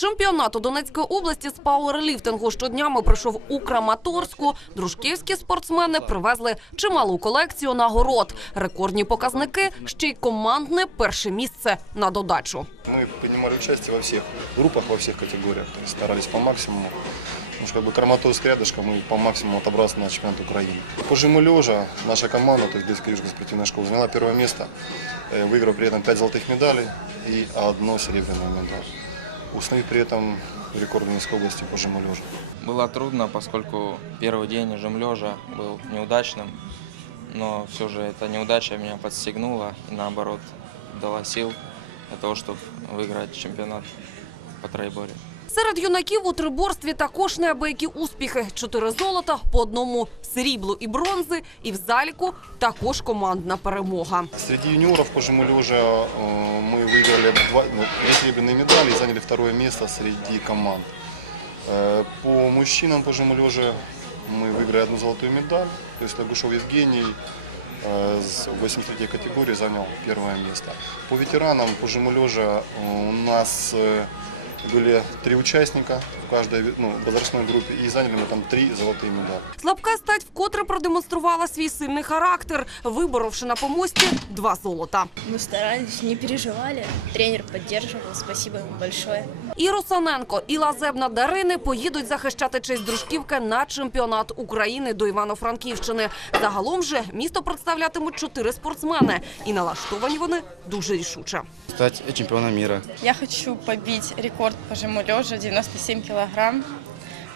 Чемпіонат у Донецької області з пауерліфтингу щоднями пройшов у Краматорську. Дружківські спортсмени привезли чималу колекцію нагород, рекордні показники, ще й командне перше місце на додачу. Мы принимали участие во всех группах, во всех категориях. То есть старались по максимуму. Потому что как бы Краматорск рядышком и по максимуму отобраться на чемпионат Украины. По жиму лежа наша команда, то есть Дельская Южная спортивная школа, заняла первое место, э, выиграв при этом 5 золотых медалей и одно серебряную медаль. Установив при этом рекорд Донецкой области по жиму лежа. Было трудно, поскольку первый день жим лежа был неудачным, но все же эта неудача меня подстегнула и наоборот дала сил для того, чтобы выиграть чемпионат по троеборье. Серед юнаків у триборстві також неабиякі успіхи: чотири золота, по одному сріблу і бронзи, і в заліку також командна перемога. Среди юниоров по жиму лежа э, мы выиграли два, ну, две серебряные медали и заняли второе место среди команд. Э, По мужчинам по жиму лежа мы выиграли одну золотую медаль. То есть Лагушев Евгений э, с 83 категории занял первое место. По ветеранам по жиму лежа э, у нас э, были три участника в каждой ну, возрастной группе и заняли мы там три золотые медали. Слабка стать вкотре продемонструвала свій сильний характер, виборовши на помості два золота. Мы старались, не переживали. Тренер поддерживал. Спасибо ему большое. І Русаненко, і Лазебна Дарини поїдуть захищати честь дружківки на чемпіонат України до Івано-Франківщини. Загалом же місто представлятимуть чотири спортсмени, і налаштовані вони дуже рішуче. стать чемпионом мира. Я хочу побить рекорд по жиму лежа 97 килограмм.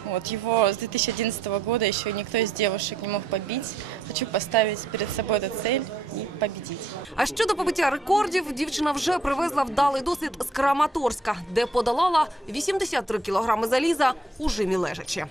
Вот, его с 2011 года еще никто из девушек не мог побить. Хочу поставить перед собой эту цель и победить. А щодо побиття рекордів, дівчина вже привезла вдалий досвід з Краматорська, де подолала 83 кілограми заліза у жимі лежачі.